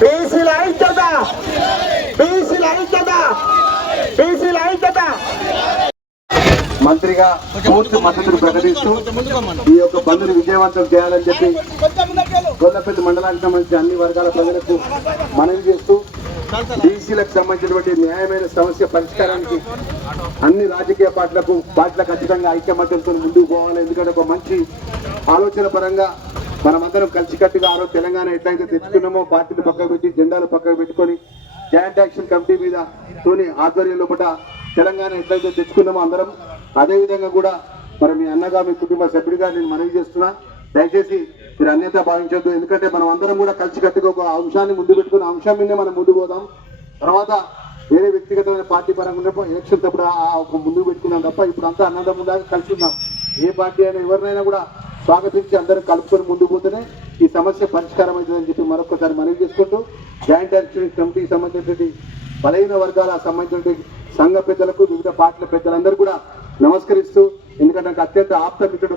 బీసీల ఐక్యత, బీసీల ఐక్యత, బీసీల ఐక్యత. మంత్రిగా పూర్తి మద్దతును ప్రకటిస్తూ ఈ యొక్క బంద్ను విజయవంతం చేయాలని చెప్పి గొల్లపల్లి మండలానికి సంబంధించిన అన్ని వర్గాల ప్రజలకు మనవి చేస్తూ బీసీలకు సంబంధించినటువంటి న్యాయమైన సమస్య పరిష్కారానికి అన్ని రాజకీయ పార్టీలకు ఖచ్చితంగా ఐక్యమత్యంతో ముందుకు పోవాలి. ఎందుకంటే ఒక మంచి ఆలోచన పరంగా మనమందరం కలిసికట్టుగా ఆ రోజు తెలంగాణ ఎట్లయితే తెచ్చుకున్నామో పార్టీలు పక్కకు పెట్టి జెండాలు పక్కకు పెట్టుకొని జాయింట్ యాక్షన్ కమిటీ మీద తోని ఆధ్వర్యం లోపల తెలంగాణ ఎట్లయితే తెచ్చుకున్నామో అందరం అదేవిధంగా కూడా మరి మీ అన్నగా మీ కుటుంబ సభ్యుడిగా నేను మనవి చేస్తున్నా. దయచేసి మీరు అన్యత భావించొద్దు. ఎందుకంటే మనం అందరం కూడా కలిసికట్టుగా ఒక అంశాన్ని ముందు పెట్టుకుని అంశం మీదే మనం ముందుకు పోదాం. తర్వాత వేరే వ్యక్తిగతమైన పార్టీ పరంగా ఉన్నప్పుడు ఎలక్షన్ తప్పుడు ఒక ముందుకు పెట్టుకున్నాం తప్ప ఇప్పుడు అంతా అన్నదమ్ములాగా కలిసి ఉన్నాం. ఏ పార్టీ అయినా ఎవరినైనా కూడా స్వాగతించి అందరూ కలుపుకొని ముందుకు పోతేనే ఈ సమస్య పరిష్కారం అవుతుందని చెప్పి మరొకసారి మనవి చేసుకుంటూ జాయింట్ యాక్షన్ కమిటీకి సంబంధించినటువంటి బలహీన వర్గాల సంబంధించినటువంటి సంఘ పెద్దలకు వివిధ పార్టీల పెద్దలందరూ కూడా నమస్కరిస్తూ, ఎందుకంటే నాకు అత్యంత ఆప్త మిత్రుడు